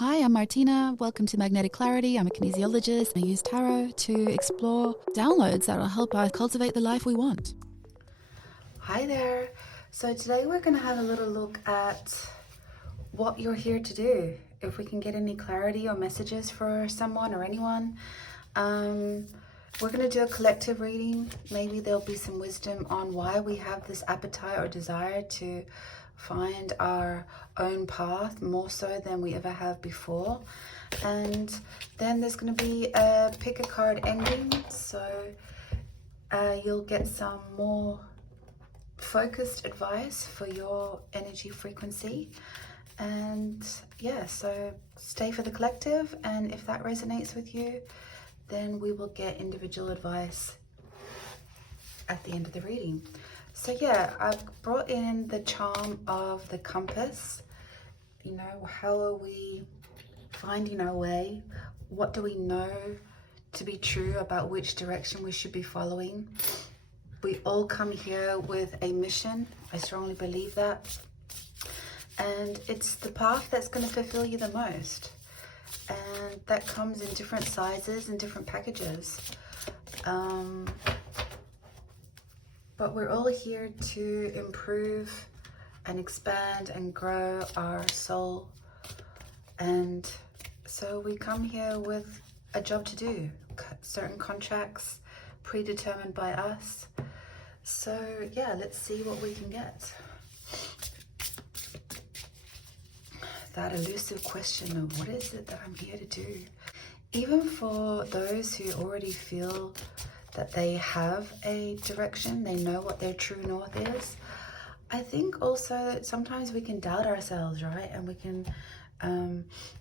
Hi, I'm Martina. Welcome to Magnetic Clarity. I'm a kinesiologist. I use tarot to explore downloads that will help us cultivate the life we want. Hi there. So today we're going to have a little look at what you're here to do. If we can get any clarity or messages for someone or anyone. We're going to do a collective reading. Maybe there'll be some wisdom on why we have this appetite or desire to find our own path more so than we ever have before. And then there's going to be a pick a card ending. So you'll get some more focused advice for your energy frequency. And yeah, so stay for the collective, and if that resonates with you, then we will get individual advice at the end of the reading. So yeah, I've brought in the charm of the compass. You know, how are we finding our way? What do we know to be true about which direction we should be following? We all come here with a mission. I strongly believe that. And it's the path that's going to fulfill you the most. And that comes in different sizes and different packages. But we're all here to improve and expand and grow our soul. And so we come here with a job to do, certain contracts predetermined by us. So yeah, let's see what we can get. That elusive question of what is it that I'm here to do? Even for those who already feel that they have a direction, they know what their true north is. I think also that sometimes we can doubt ourselves, right? And we can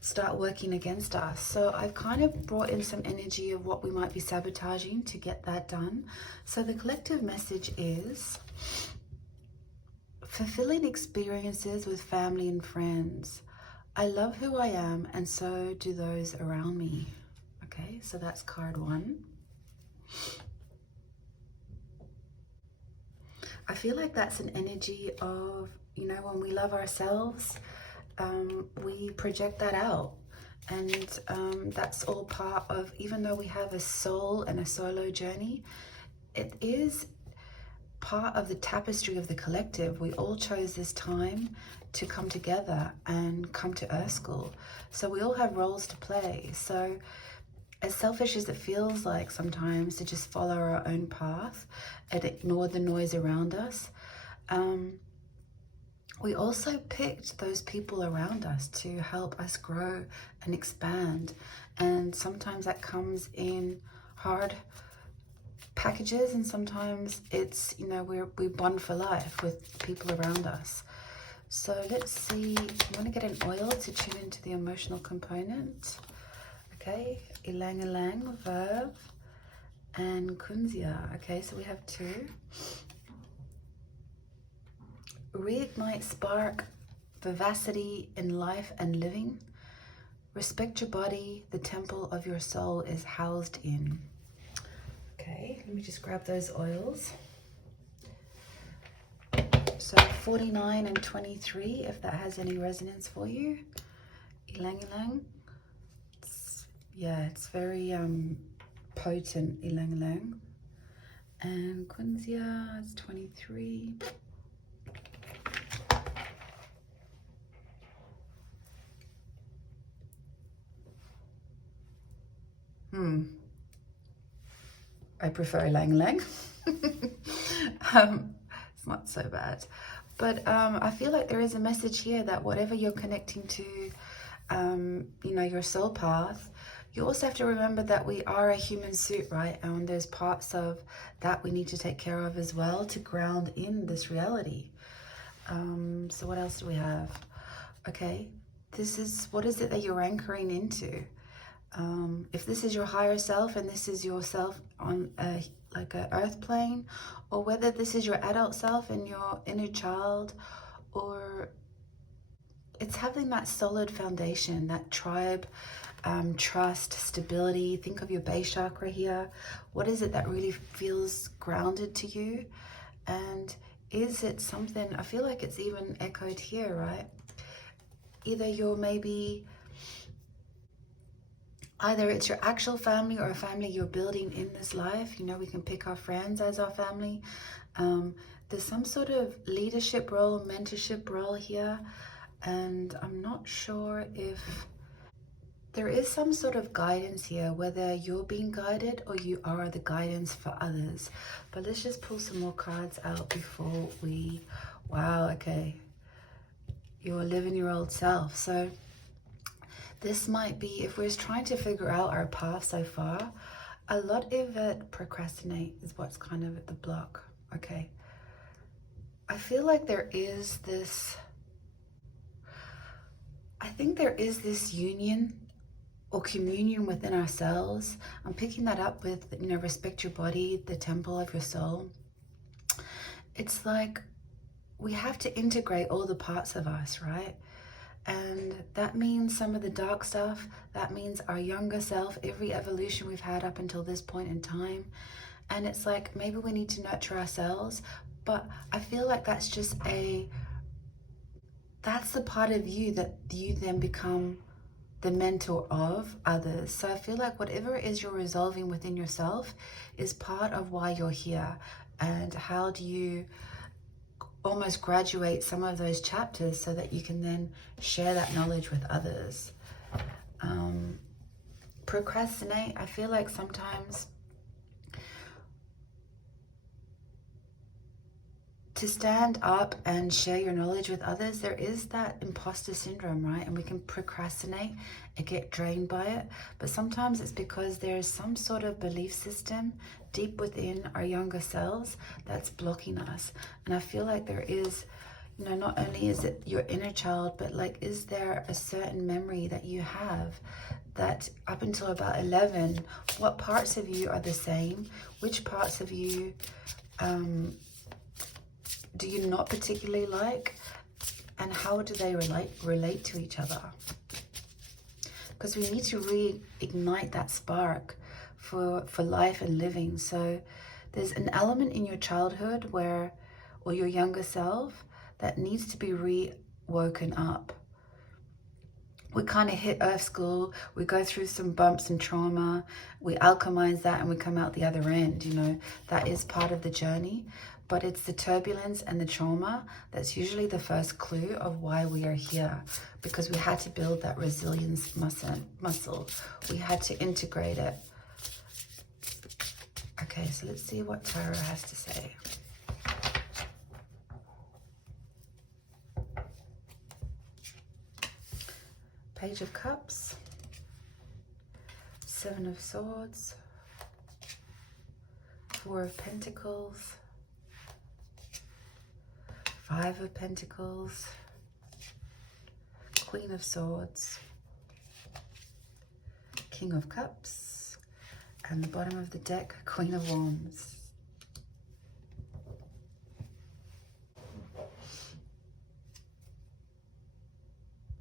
start working against us. So I've kind of brought in some energy of what we might be sabotaging to get that done. So the collective message is fulfilling experiences with family and friends. I love who I am, and so do those around me. Okay, so that's card one. I feel like that's an energy of, you know, when we love ourselves, we project that out. And that's all part of, even though we have a soul and a solo journey, it is part of the tapestry of the collective. We all chose this time to come together and come to Earth School. So we all have roles to play. So as selfish as it feels like sometimes to just follow our own path and ignore the noise around us, we also picked those people around us to help us grow and expand. And sometimes that comes in hard packages, and sometimes it's, you know, we bond for life with people around us. So let's see, I'm going to get an oil to tune into the emotional component. Okay, Ilang Ilang, Verve, and Kunzia. Okay, so we have two. Reignite spark, vivacity in life and living. Respect your body, the temple of your soul is housed in. Okay, let me just grab those oils. So 49 and 23, if that has any resonance for you. Ilang Ilang. It's very potent, Ilang Ilang. And Kunzia is 23. I prefer Ilang Ilang. It's not so bad. But I feel like there is a message here that whatever you're connecting to, you know, your soul path, you also have to remember that we are a human suit, right? And there's parts of that we need to take care of as well to ground in this reality. So what else do we have? Okay, what is it that you're anchoring into? If this is your higher self and this is yourself on like an earth plane, or whether this is your adult self and your inner child, or it's having that solid foundation, that tribe, trust, stability. Think of your base chakra here. What is it that really feels grounded to you? And is it something, I feel like it's even echoed here, right? Either you're maybe Either it's your actual family or a family you're building in this life. You know, we can pick our friends as our family. There's some sort of leadership role, mentorship role here. And I'm not sure if there is some sort of guidance here, whether you're being guided or you are the guidance for others. But let's just pull some more cards out before we, wow, okay. You're living your old self. So this might be, if we're trying to figure out our path so far, a lot of it procrastinate is what's kind of at the block. Okay. I feel like there is this, I think there is this union or communion within ourselves. I'm picking that up with, you know, respect your body, the temple of your soul. It's like we have to integrate all the parts of us, right? And that means some of the dark stuff, that means our younger self, every evolution we've had up until this point in time. And it's like, maybe we need to nurture ourselves, but I feel like that's just that's the part of you that you then become the mentor of others. So I feel like whatever it is you're resolving within yourself is part of why you're here. And how do you almost graduate some of those chapters so that you can then share that knowledge with others. Procrastinate, I feel like sometimes to stand up and share your knowledge with others, there is that imposter syndrome, right? And we can procrastinate and get drained by it. But sometimes it's because there's some sort of belief system deep within our younger selves that's blocking us. And I feel like there is, you know, not only is it your inner child, but like, is there a certain memory that you have that up until about 11, what parts of you are the same? Which parts of you do you not particularly like, and how do they relate to each other? Because we need to reignite that spark for life and living. So there's an element in your childhood where, or your younger self, that needs to be re-woken up. We kind of hit earth school, we go through some bumps and trauma, we alchemize that and we come out the other end, you know, that is part of the journey. But it's the turbulence and the trauma that's usually the first clue of why we are here, because we had to build that resilience muscle. We had to integrate it. Okay, so let's see what Tarot has to say. Page of Cups, Seven of Swords, Four of Pentacles, Five of Pentacles, Queen of Swords, King of Cups, and the bottom of the deck, Queen of Wands.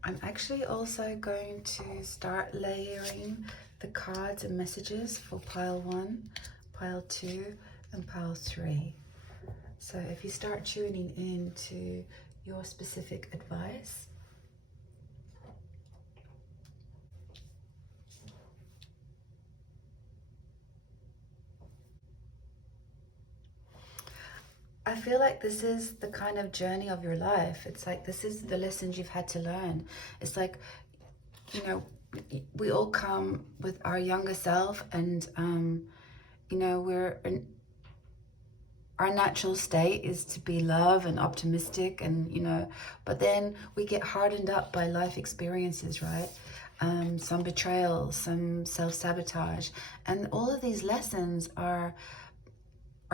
I'm actually also going to start layering the cards and messages for pile 1, pile 2, and pile 3. So if you start tuning into your specific advice, I feel like this is the kind of journey of your life. It's like, this is the lessons you've had to learn. It's like, you know, we all come with our younger self, and, you know, our natural state is to be love and optimistic, and, you know, but then we get hardened up by life experiences, right? Some betrayal, some self-sabotage, and all of these lessons are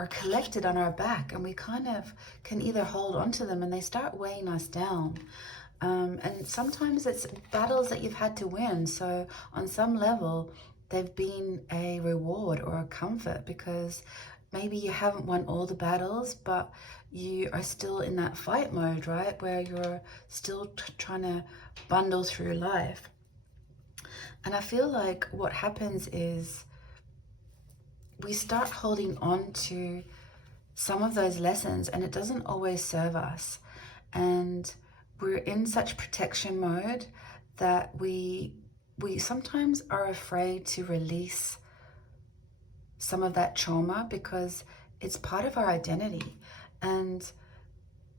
collected on our back, and we kind of can either hold on to them and they start weighing us down. And sometimes it's battles that you've had to win. So on some level, they've been a reward or a comfort, because maybe you haven't won all the battles, but you are still in that fight mode, right? Where you're still trying to bundle through life. And I feel like what happens is we start holding on to some of those lessons, and it doesn't always serve us. And we're in such protection mode that we we sometimes are afraid to release some of that trauma because it's part of our identity, and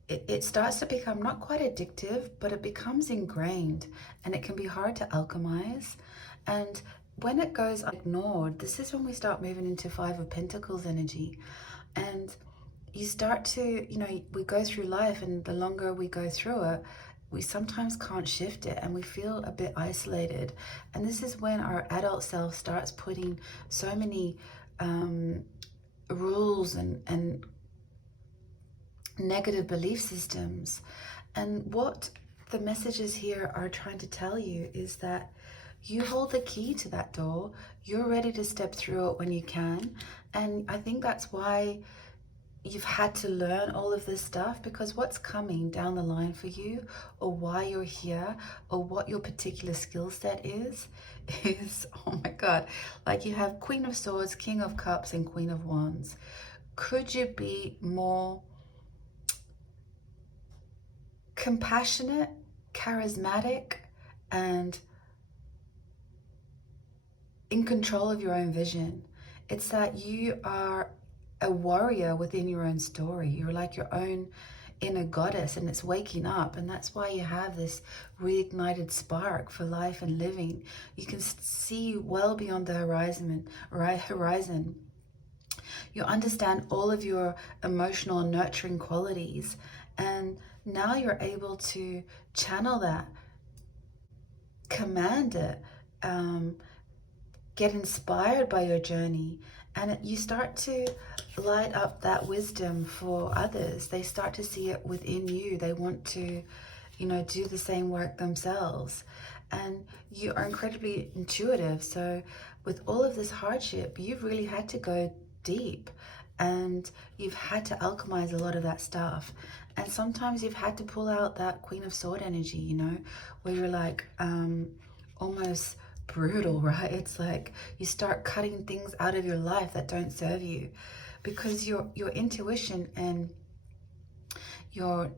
it starts to become not quite addictive, but it becomes ingrained, and it can be hard to alchemize. And when it goes ignored, this is when we start moving into Five of Pentacles energy. And you start to, we go through life, and the longer we go through it, we sometimes can't shift it, and we feel a bit isolated. And this is when our adult self starts putting so many rules and negative belief systems. And what the messages here are trying to tell you is that you hold the key to that door. You're ready to step through it when you can. And I think that's why you've had to learn all of this stuff, because what's coming down the line for you, or why you're here, or what your particular skill set is, oh my God, like you have Queen of Swords, King of Cups, and Queen of Wands. Could you be more compassionate, charismatic, and in control of your own vision? It's that you are a warrior within your own story. You're like your own inner goddess, and it's waking up, and that's why you have this reignited spark for life and living. You can see well beyond the horizon. You understand all of your emotional and nurturing qualities, and now you're able to channel that, command it, get inspired by your journey, and you start to light up that wisdom for others. They start to see it within you. They want to, do the same work themselves. And you are incredibly intuitive. So with all of this hardship, you've really had to go deep, and you've had to alchemize a lot of that stuff. And sometimes you've had to pull out that Queen of Sword energy, where you're like almost brutal, right? It's like you start cutting things out of your life that don't serve you, because your intuition and your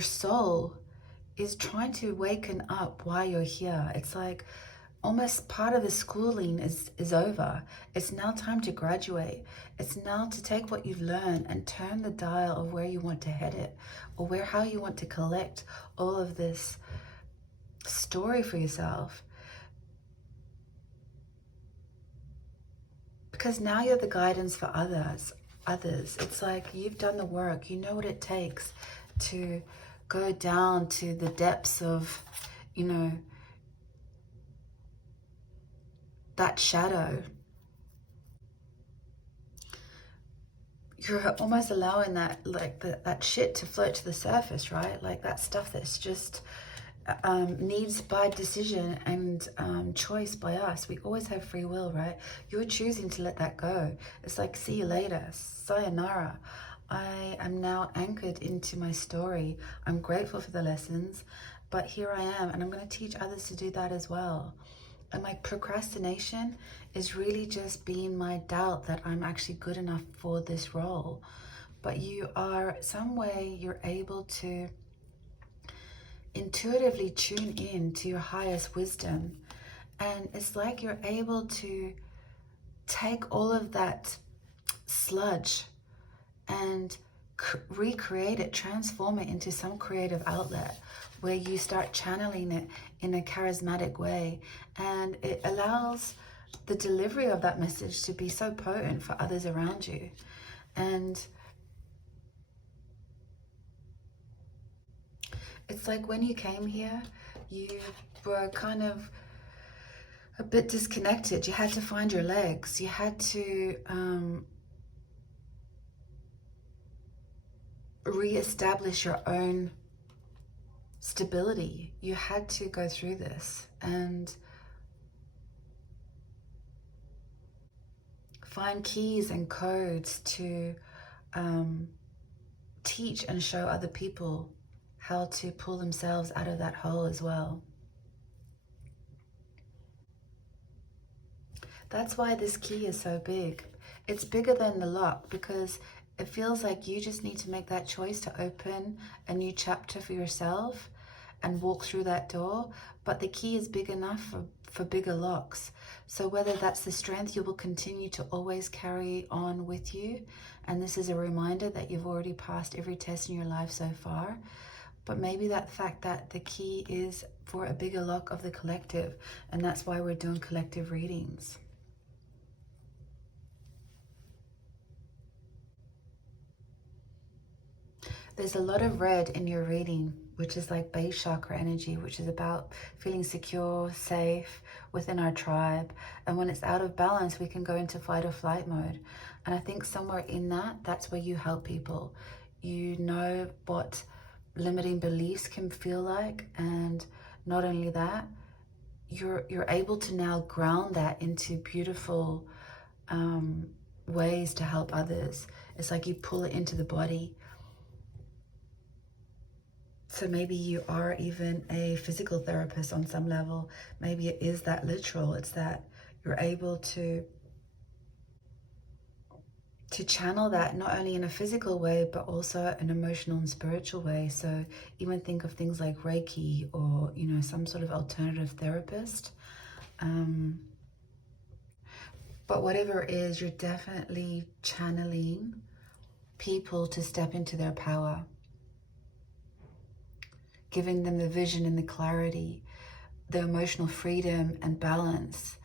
soul is trying to waken up why you're here. It's like almost part of the schooling is over. It's now time to graduate. It's now to take what you've learned and turn the dial of where you want to head it, or how you want to collect all of this story for yourself. Because now you're the guidance for others. It's like you've done the work. You know what it takes to go down to the depths of, that shadow. You're almost allowing that, like that shit to float to the surface, right? Like that stuff that's just needs by decision and choice by us. We always have free will, right? You're choosing to let that go. It's like, see you later, sayonara. I am now anchored into my story. I'm grateful for the lessons, but here I am, and I'm going to teach others to do that as well. And my procrastination is really just being my doubt that I'm actually good enough for this role. But you are, some way, you're able to intuitively tune in to your highest wisdom. And it's like you're able to take all of that sludge and recreate it, transform it into some creative outlet where you start channeling it in a charismatic way. And it allows the delivery of that message to be so potent for others around you. And it's like when you came here, you were kind of a bit disconnected. You had to find your legs. You had to re-establish your own stability. You had to go through this and find keys and codes to teach and show other people how to pull themselves out of that hole as well. That's why this key is so big. It's bigger than the lock, because it feels like you just need to make that choice to open a new chapter for yourself. and walk through that door, but the key is big enough for bigger locks. So whether that's the strength you will continue to always carry on with you, and this is a reminder that you've already passed every test in your life so far, but maybe that fact that the key is for a bigger lock of the collective, and that's why we're doing collective readings. There's a lot of red in your reading, which is like base chakra energy, which is about feeling secure, safe within our tribe. And when it's out of balance, we can go into fight or flight mode. And I think somewhere in that, that's where you help people. You know what limiting beliefs can feel like. And not only that, you're able to now ground that into beautiful ways to help others. It's like you pull it into the body. So maybe you are even a physical therapist on some level. Maybe it is that literal. It's that you're able to channel that not only in a physical way, but also an emotional and spiritual way. So even think of things like Reiki or, you know, some sort of alternative therapist. But whatever it is, you're definitely channeling people to step into their power, giving them the vision and the clarity, the emotional freedom and balance.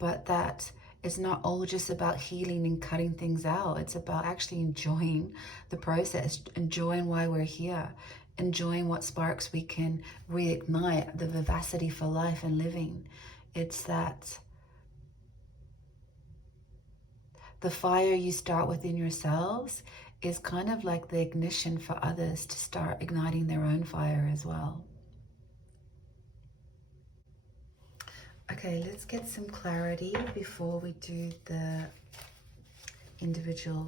But that it's not all just about healing and cutting things out. It's about actually enjoying the process, enjoying why we're here, enjoying what sparks we can reignite, the vivacity for life and living. It's that the fire you start within yourselves is kind of like the ignition for others to start igniting their own fire as well. Okay, let's get some clarity before we do the individual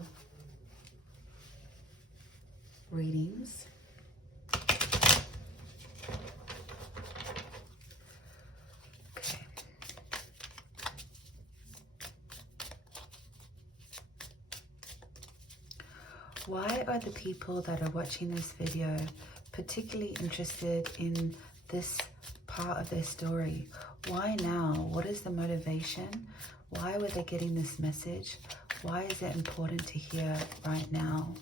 readings. Okay. Why are the people that are watching this video particularly interested in this part of their story? Why now? What is the motivation? Why were they getting this message? Why is it important to hear right now?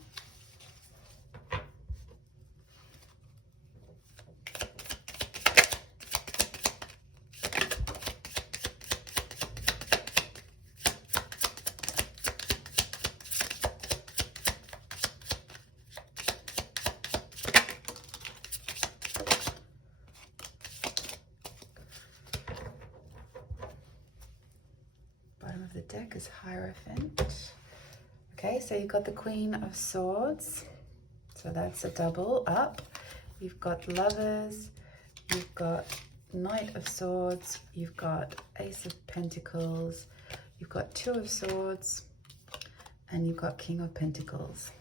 The deck is Hierophant. Okay, so you've got the Queen of Swords, so that's a double up. You've got Lovers, you've got Knight of Swords, you've got Ace of Pentacles, you've got Two of Swords, and you've got King of Pentacles.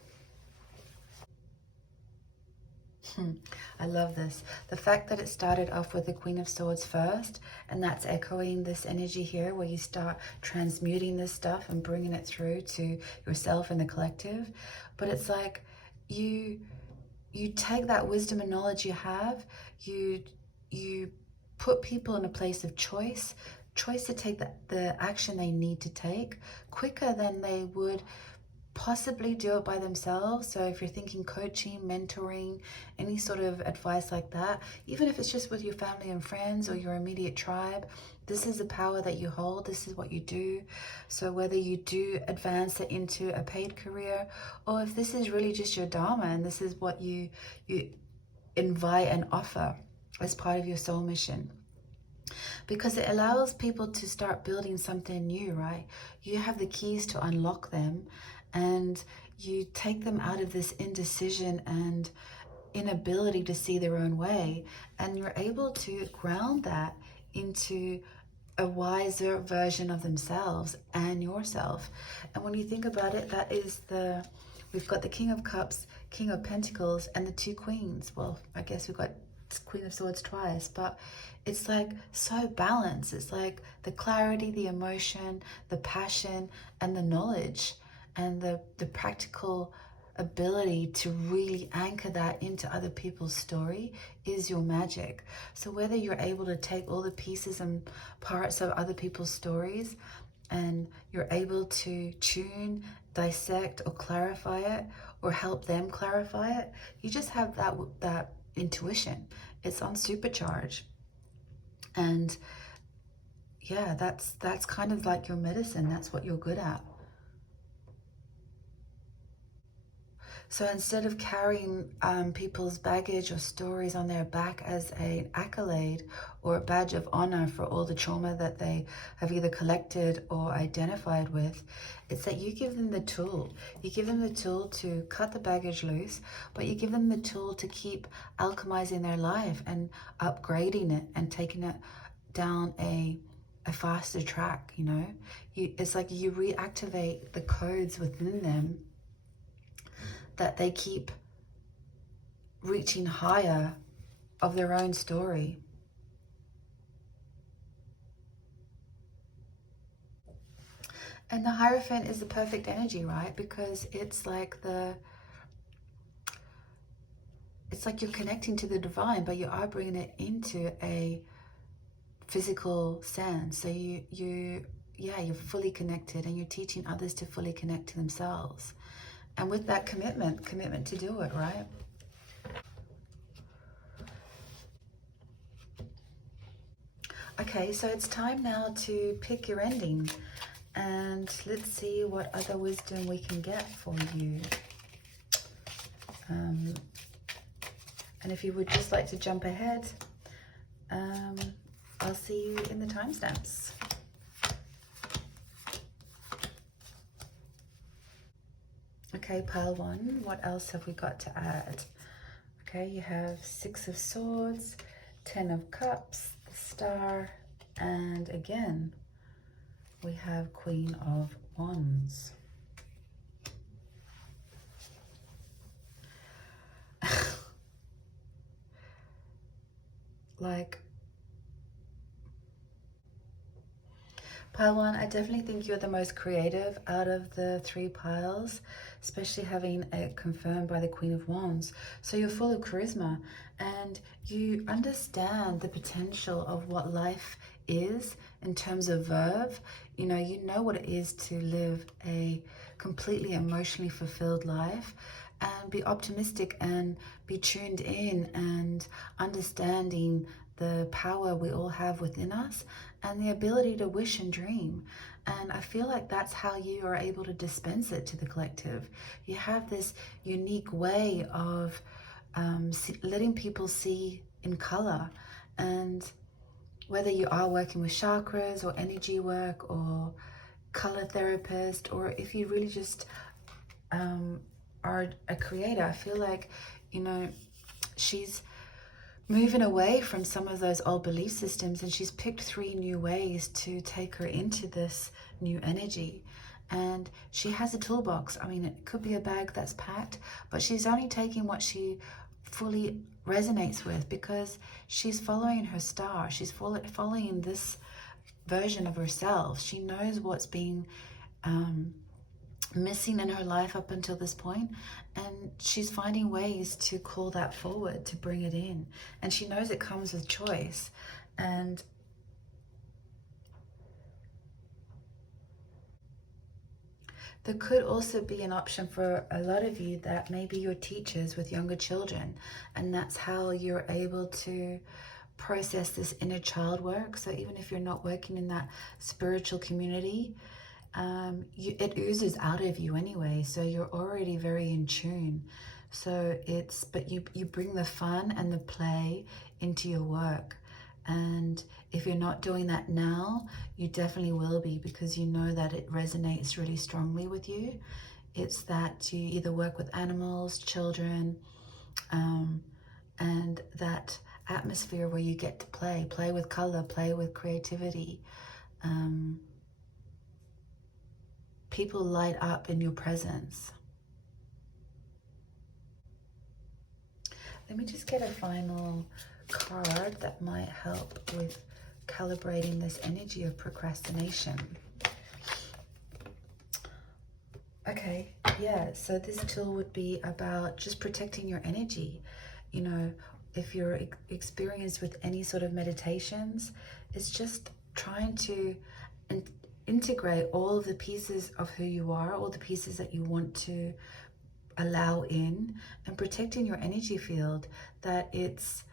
I love this. The fact that it started off with the Queen of Swords first, and that's echoing this energy here where you start transmuting this stuff and bringing it through to yourself and the collective. But it's like you take that wisdom and knowledge you have, you put people in a place of choice to take the action they need to take quicker than they would possibly do it by themselves. So if you're thinking coaching, mentoring, any sort of advice like that, even if it's just with your family and friends or your immediate tribe, this is the power that you hold. This is what you do. So whether you do advance it into a paid career, or if this is really just your dharma and this is what you invite and offer as part of your soul mission, because it allows people to start building something new, right? You have the keys to unlock them, and you take them out of this indecision and inability to see their own way, and you're able to ground that into a wiser version of themselves and yourself. And when you think about it, that is we've got the King of Cups, King of Pentacles, and the two Queens. Well, I guess we've got Queen of Swords twice, but it's like so balanced. It's like the clarity, the emotion, the passion, and the knowledge, and the practical ability to really anchor that into other people's story is your magic. So whether you're able to take all the pieces and parts of other people's stories and you're able to tune, dissect, or clarify it, or help them clarify it, you just have that intuition. It's on supercharge. And yeah, that's kind of like your medicine. That's what you're good at. So instead of carrying people's baggage or stories on their back as an accolade or a badge of honor for all the trauma that they have either collected or identified with, it's that you give them the tool. You give them the tool to cut the baggage loose, but you give them the tool to keep alchemizing their life and upgrading it and taking it down a faster track, you know? It's like you reactivate the codes within them that they keep reaching higher of their own story. And the Hierophant is the perfect energy, right? Because it's like you're connecting to the divine, but you are bringing it into a physical sense. So you're fully connected, and you're teaching others to fully connect to themselves. And with that commitment to do it, right? Okay, so it's time now to pick your ending. And let's see what other wisdom we can get for you. And if you would just like to jump ahead, I'll see you in the timestamps. Okay, pile 1, what else have we got to add? Okay, you have 6 of Swords, 10 of Cups, the Star, and again, we have Queen of Wands. Like, pile 1, I definitely think you're the most creative out of the 3 piles, especially having it confirmed by the Queen of Wands. So you're full of charisma and you understand the potential of what life is in terms of verve. You know what it is to live a completely emotionally fulfilled life and be optimistic and be tuned in and understanding the power we all have within us and the ability to wish and dream. And I feel like that's how you are able to dispense it to the collective. You have this unique way of letting people see in color. And whether you are working with chakras or energy work or color therapist, or if you really just are a creator, I feel like, she's moving away from some of those old belief systems, and she's picked 3 new ways to take her into this new energy. And she has a toolbox. I mean, it could be a bag that's packed, but she's only taking what she fully resonates with, because she's following her star. She's following this version of herself. She knows what's being missing in her life up until this point, and she's finding ways to call that forward, to bring it in. And she knows it comes with choice. And there could also be an option for a lot of you that maybe you're teachers with younger children, and that's how you're able to process this inner child work. So even if you're not working in that spiritual community, it oozes out of you anyway, so you're already very in tune. So but you bring the fun and the play into your work. And if you're not doing that now, you definitely will be, because you know that it resonates really strongly with you. It's that you either work with animals, children, and that atmosphere where you get to play with color, play with creativity. People light up in your presence. Let me just get a final card that might help with calibrating this energy of procrastination. Okay, yeah, so this tool would be about just protecting your energy. You know, if you're experienced with any sort of meditations, it's just trying to in integrate all of the pieces of who you are, all the pieces that you want to allow in, and protecting your energy field, that it's,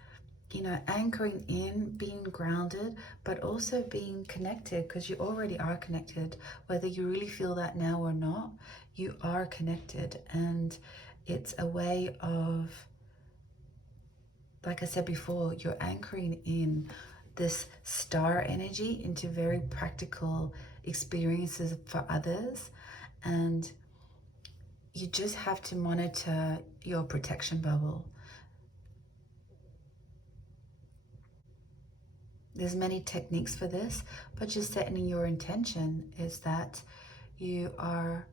you know, anchoring in, being grounded, but also being connected, because you already are connected. Whether you really feel that now or not, you are connected. And it's a way of, like I said before, you're anchoring in this star energy into very practical experiences for others. And you just have to monitor your protection bubble. There's many techniques for this, but just setting your intention is that you are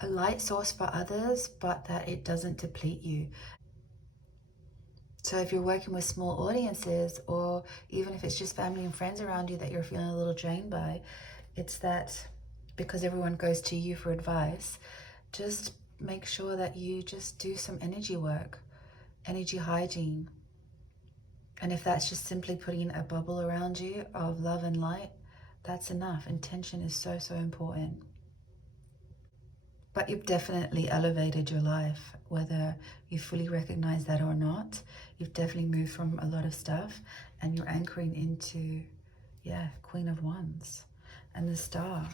a light source for others, but that it doesn't deplete you. So if you're working with small audiences, or even if it's just family and friends around you that you're feeling a little drained by, it's that because everyone goes to you for advice, just make sure that you just do some energy work, energy hygiene. And if that's just simply putting a bubble around you of love and light, that's enough. Intention is so, so important. But you've definitely elevated your life, whether you fully recognize that or not. You've definitely moved from a lot of stuff, and you're anchoring into, yeah, Queen of Wands and the Star.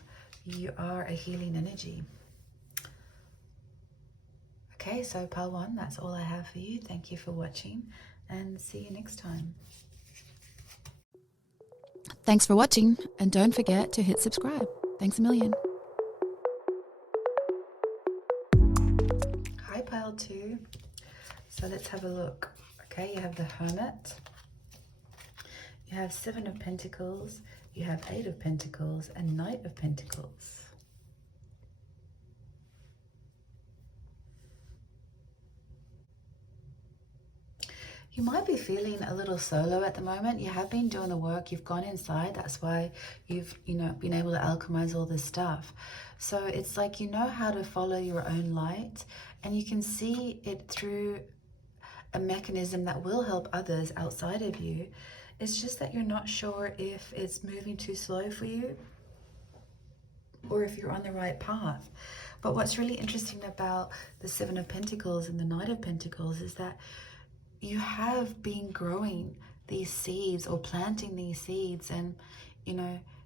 You are a healing energy. Okay, so Pile 1, that's all I have for you. Thank you for watching, and see you next time. Thanks for watching, and don't forget to hit subscribe. Thanks a million. Hi, Pile 2. So let's have a look. Okay, you have the Hermit. You have 7 of Pentacles. You have 8 of Pentacles and Knight of Pentacles. You might be feeling a little solo at the moment. You have been doing the work. You've gone inside. That's why you've, been able to alchemize all this stuff. So it's like you know how to follow your own light, and you can see it through a mechanism that will help others outside of you. It's just that you're not sure if it's moving too slow for you or if you're on the right path. But what's really interesting about the 7 of Pentacles and the Knight of Pentacles is that you have been growing these seeds or planting these seeds, and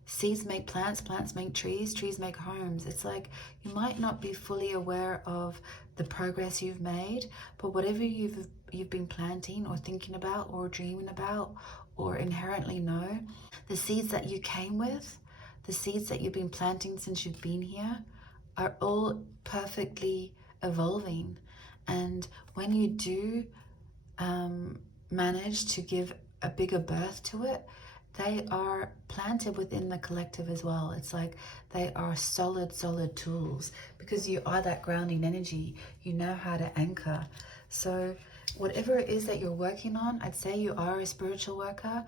seeds make plants, plants make trees, trees make homes. It's like you might not be fully aware of the progress you've made, but whatever you've been planting or thinking about or dreaming about or inherently know, the seeds that you came with, the seeds that you've been planting since you've been here, are all perfectly evolving. And when you do manage to give a bigger birth to it, they are planted within the collective as well. It's like they are solid tools, because you are that grounding energy. You know how to anchor. So whatever it is that you're working on, I'd say you are a spiritual worker,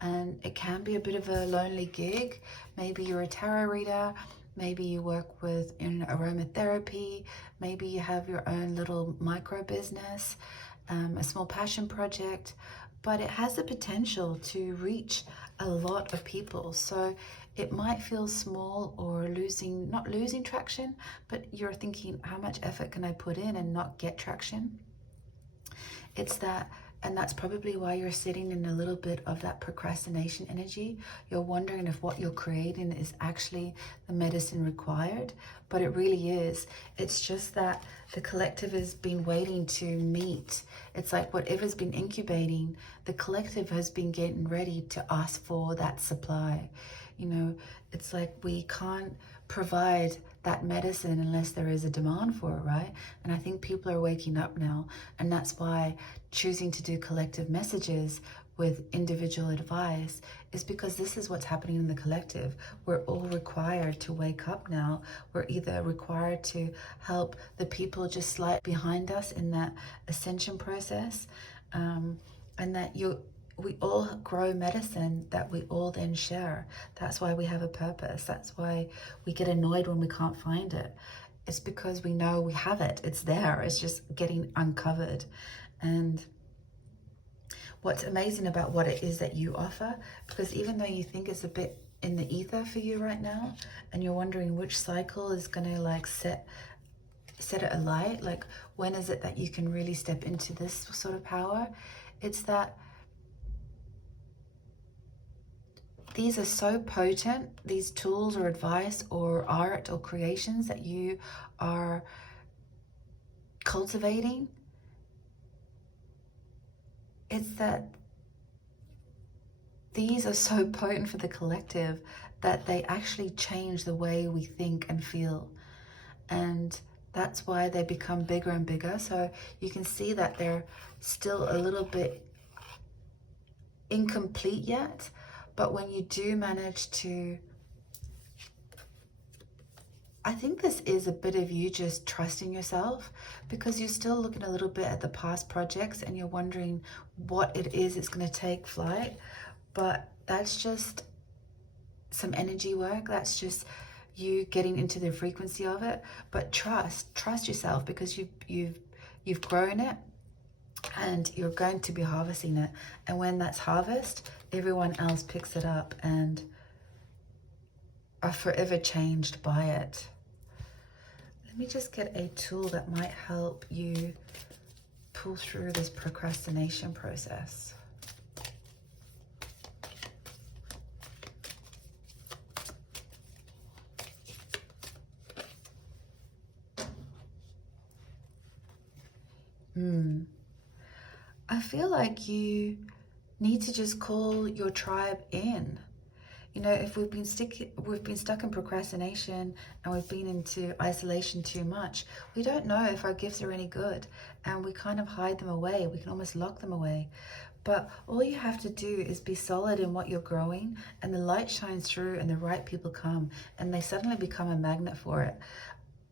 and it can be a bit of a lonely gig. Maybe you're a tarot reader, maybe you work with aromatherapy, maybe you have your own little micro business, a small passion project, but it has the potential to reach a lot of people. So it might feel small or not losing traction, but you're thinking, how much effort can I put in and not get traction? It's that, and that's probably why you're sitting in a little bit of that procrastination energy. You're wondering if what you're creating is actually the medicine required, but it really is. It's just that the collective has been waiting to meet. It's like whatever's been incubating, the collective has been getting ready to ask for that supply. It's like we can't provide that medicine unless there is a demand for it, right? And I think people are waking up now, and that's why choosing to do collective messages with individual advice is because this is what's happening in the collective. We're all required to wake up now. We're either required to help the people just slide behind us in that ascension process, and that we all grow medicine that we all then share. That's why we have a purpose. That's why we get annoyed when we can't find it. It's because we know we have it. It's there. It's just getting uncovered. And what's amazing about what it is that you offer, because even though you think it's a bit in the ether for you right now, and you're wondering which cycle is going to like set it alight, like when is it that you can really step into this sort of power, it's that these are so potent, these tools or advice or art or creations that you are cultivating. It's that these are so potent for the collective that they actually change the way we think and feel. And that's why they become bigger and bigger. So you can see that they're still a little bit incomplete yet. But when you do manage to, I think this is a bit of you just trusting yourself, because you're still looking a little bit at the past projects and you're wondering what it is it's going to take flight. But that's just some energy work. That's just you getting into the frequency of it. But trust yourself, because you've grown it and you're going to be harvesting it. And when that's harvest, everyone else picks it up and are forever changed by it. Let me just get a tool that might help you pull through this procrastination process. I feel like you need to just call your tribe in. You know, if we've been stuck in procrastination and we've been into isolation too much, we don't know if our gifts are any good, and we kind of hide them away. We can almost lock them away. But all you have to do is be solid in what you're growing, and the light shines through and the right people come and they suddenly become a magnet for it.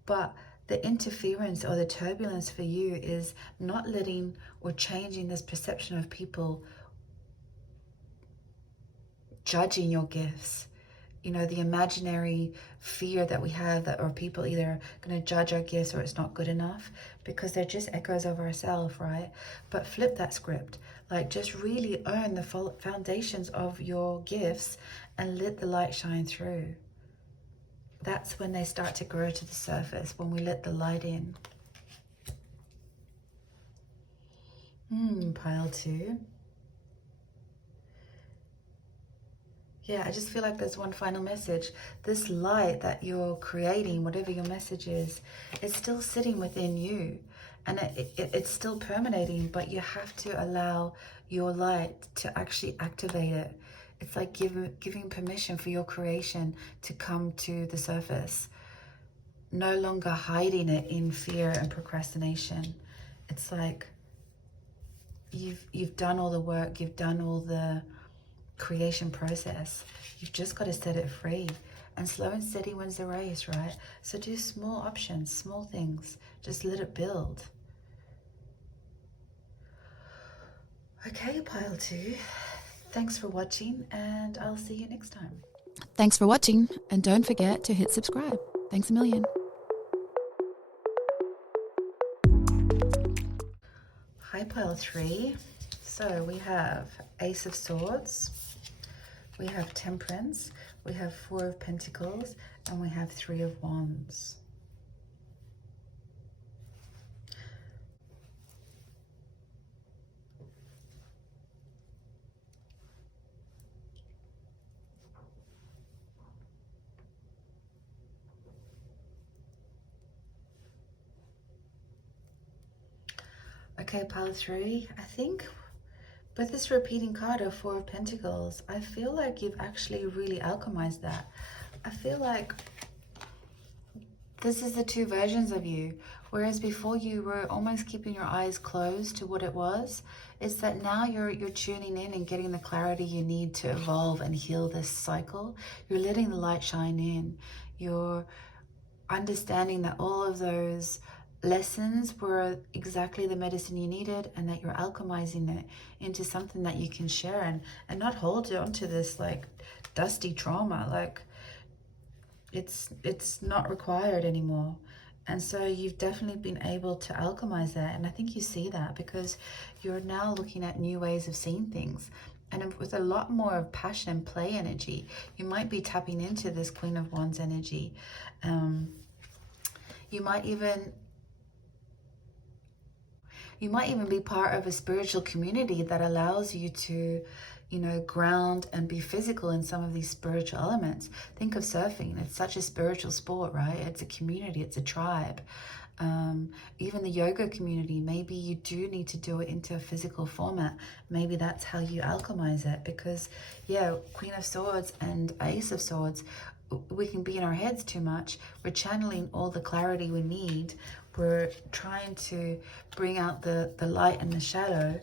But the interference or the turbulence for you is not letting or changing this perception of people judging your gifts. You know, the imaginary fear that we have that or people either going to judge our gifts or it's not good enough, because they're just echoes of ourselves, right? But flip that script. Like, just really own the foundations of your gifts and let the light shine through. That's when they start to grow to the surface, when we let the light in. Pile 2. Yeah, I just feel like there's one final message. This light that you're creating, whatever your message is, it's still sitting within you. And it's still permeating, but you have to allow your light to actually activate it. It's like giving permission for your creation to come to the surface. No longer hiding it in fear and procrastination. It's like you've done all the work, you've done all the creation process. You've just got to set it free. And slow and steady wins the race, right? So do small options, small things. Just let it build. Okay, pile 2. Thanks for watching, and I'll see you next time. Thanks for watching, and don't forget to hit subscribe. Thanks a million. Hi, pile 3. So we have Ace of Swords, we have Temperance, we have 4 of Pentacles, and we have 3 of Wands. Okay, pile 3, I think with this repeating card of 4 of Pentacles, I feel like you've actually really alchemized that. I feel like this is the 2 versions of you. Whereas before you were almost keeping your eyes closed to what it was, it's that now you're tuning in and getting the clarity you need to evolve and heal this cycle. You're letting the light shine in. You're understanding that all of those lessons were exactly the medicine you needed, and that you're alchemizing it into something that you can share, and not hold on to this like dusty trauma. Like it's not required anymore. And so you've definitely been able to alchemize that, and I think you see that because you're now looking at new ways of seeing things, and with a lot more of passion and play energy. You might be tapping into this Queen of Wands energy. You might even be part of a spiritual community that allows you to, you know, ground and be physical in some of these spiritual elements. Think of surfing. It's such a spiritual sport, right? It's a community, it's a tribe. Even the yoga community, maybe you do need to do it into a physical format. Maybe that's how you alchemize it, because yeah, Queen of Swords and Ace of Swords, we can be in our heads too much. We're channeling all the clarity we need. We're trying to bring out the light and the shadow.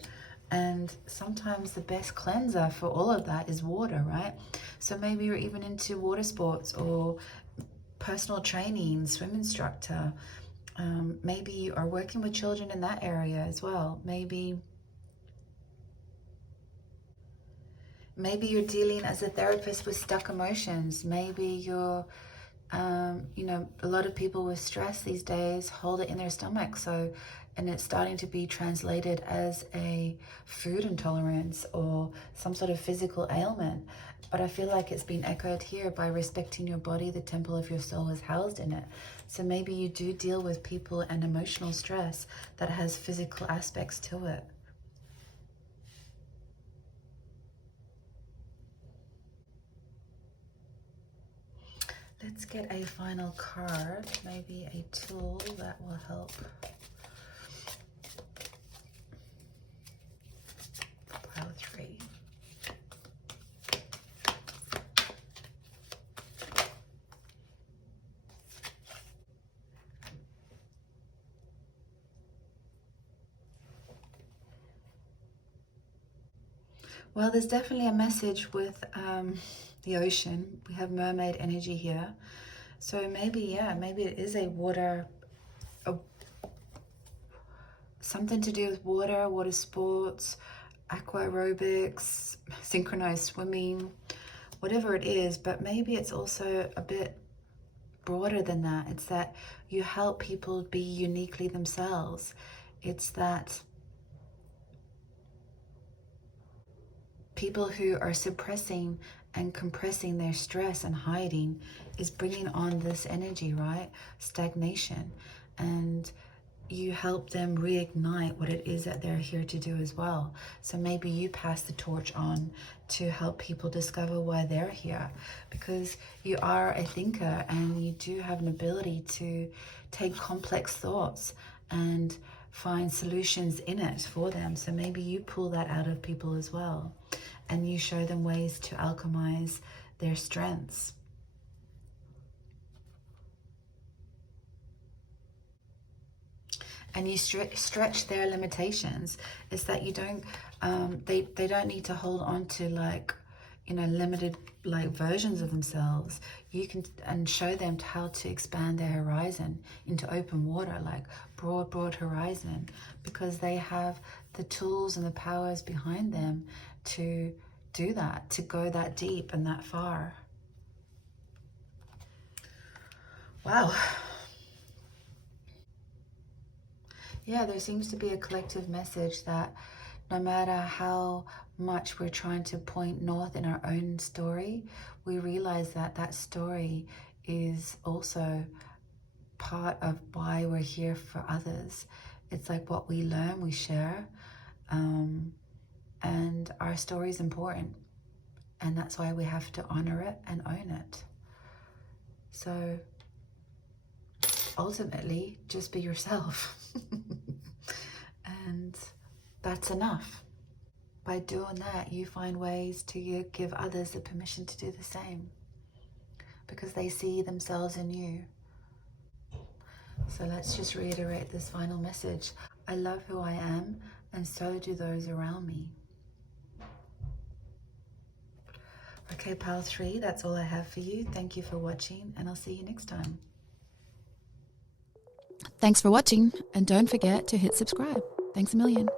And sometimes the best cleanser for all of that is water, right? So maybe you're even into water sports or personal training, swim instructor. Maybe you are working with children in that area as well. Maybe you're dealing as a therapist with stuck emotions. Maybe you're, you know, a lot of people with stress these days hold it in their stomach. So, and it's starting to be translated as a food intolerance or some sort of physical ailment. But I feel like it's been echoed here by respecting your body. The temple of your soul is housed in it. So maybe you do deal with people and emotional stress that has physical aspects to it. Let's get a final card, maybe a tool that will help. Pile 3. Well, there's definitely a message with the ocean. We have mermaid energy here. So maybe, yeah, maybe it is a water, something to do with water, water sports, aqua aerobics, synchronized swimming, whatever it is. But maybe it's also a bit broader than that. It's that you help people be uniquely themselves. It's that people who are suppressing and compressing their stress and hiding is bringing on this energy, right? Stagnation. And you help them reignite what it is that they're here to do as well. So maybe you pass the torch on to help people discover why they're here, because you are a thinker and you do have an ability to take complex thoughts and find solutions in it for them. So maybe you pull that out of people as well, and you show them ways to alchemize their strengths. And you stretch their limitations. It's that you don't, they don't need to hold on to like, you know, limited like versions of themselves. You can, and show them how to expand their horizon into open water, like broad horizon, because they have the tools and the powers behind them to do that, to go that deep and that far. Wow. Yeah, there seems to be a collective message that no matter how much we're trying to point north in our own story, we realize that that story is also part of why we're here for others. It's like what we learn, we share, and our story is important. And that's why we have to honor it and own it. So ultimately, just be yourself. And that's enough. By doing that, you find ways to give others the permission to do the same, because they see themselves in you. So let's just reiterate this final message. I love who I am, and so do those around me. Okay, pile 3, that's all I have for you. Thank you for watching, and I'll see you next time. Thanks for watching, and don't forget to hit subscribe. Thanks a million.